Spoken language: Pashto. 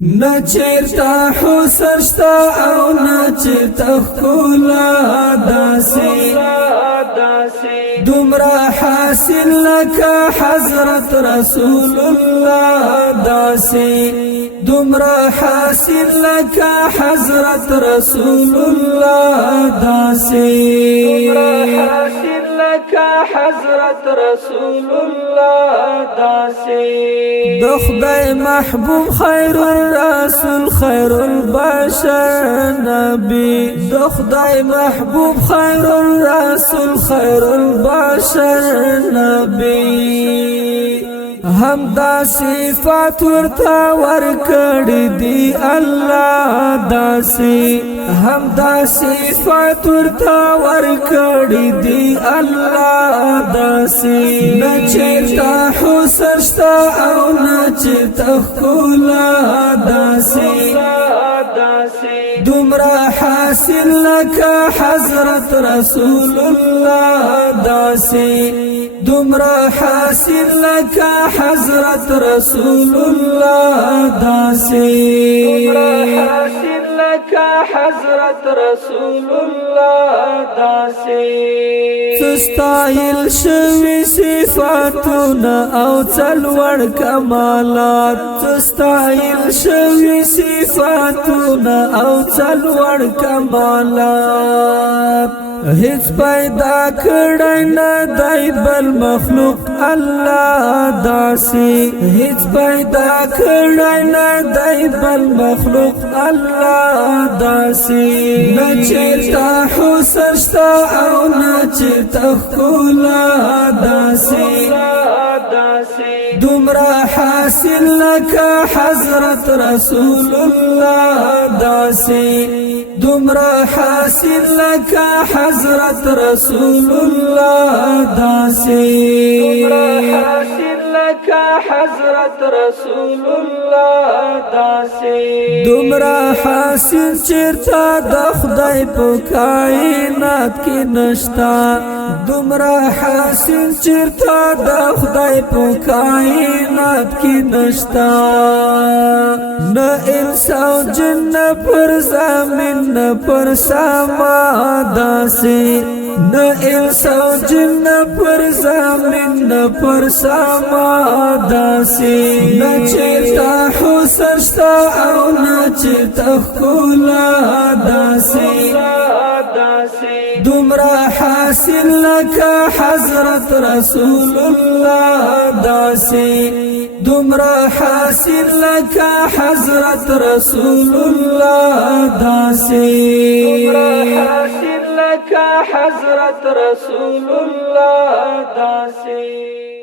نچرتا حسن شتا او نچرتا خکولا داسی دمرا حاصل لکا حضرت رسول اللہ داسی دمرا حاصل لکا حضرت رسول اللہ داسی دمرا حاصل لکا حضرت رسول اللہ داسی دخدای محبوب خیر الرسول خیر البشر نبی دخدای محبوب خیر الرسول خیر البشر نبی هم دا صفات ورتا ورکړی دی الله داسي هم دا صفات ورتا ورکړی دی الله داسي نچرتا حسن شتا او نچرتا خکولا داسي دمرا حاصل لکا حضرت رسول اللہ داسی دمرا حاصل لکا حضرت رسول اللہ داسی دمرا حاصل لکا حضرت رسول اللہ داسی تستایل شوی صفاتنا او تلوڑ کمالات تستایل شوی صفاتنا او تلوڑ کمالات هیڅ پیدا کړی نه دی بل مخلوق الله داسي هیڅ پیدا کړی نه دی بل مخلوق الله داسي نچرتا حسن شتا او نچرتا خکولا داسي دمرا حاصل لکا حضرت رسول اللہ داسی دمرا حاصل لکا حضرت رسول اللہ داسی دمرا حاصل لکا حضرت رسول اللہ داسی دمرا حاصل چرتا د خدای په کائنات کې نشتا دمرا حاصل چرتا د خدای په کائنات کی نشتا نہ انس او جن پر زمین نہ پر سما داسی نہ انس او جن پر زمین نہ پر سما داسی نہ چرتا حسن شتا او نہ چرتا خکولا داسی دمرا حاصل لکا حضرت رسول اللہ داسی دمرا حاصل لکا حضرت رسول اللہ داسی دمرا حاصل لکا حضرت رسول اللہ داسی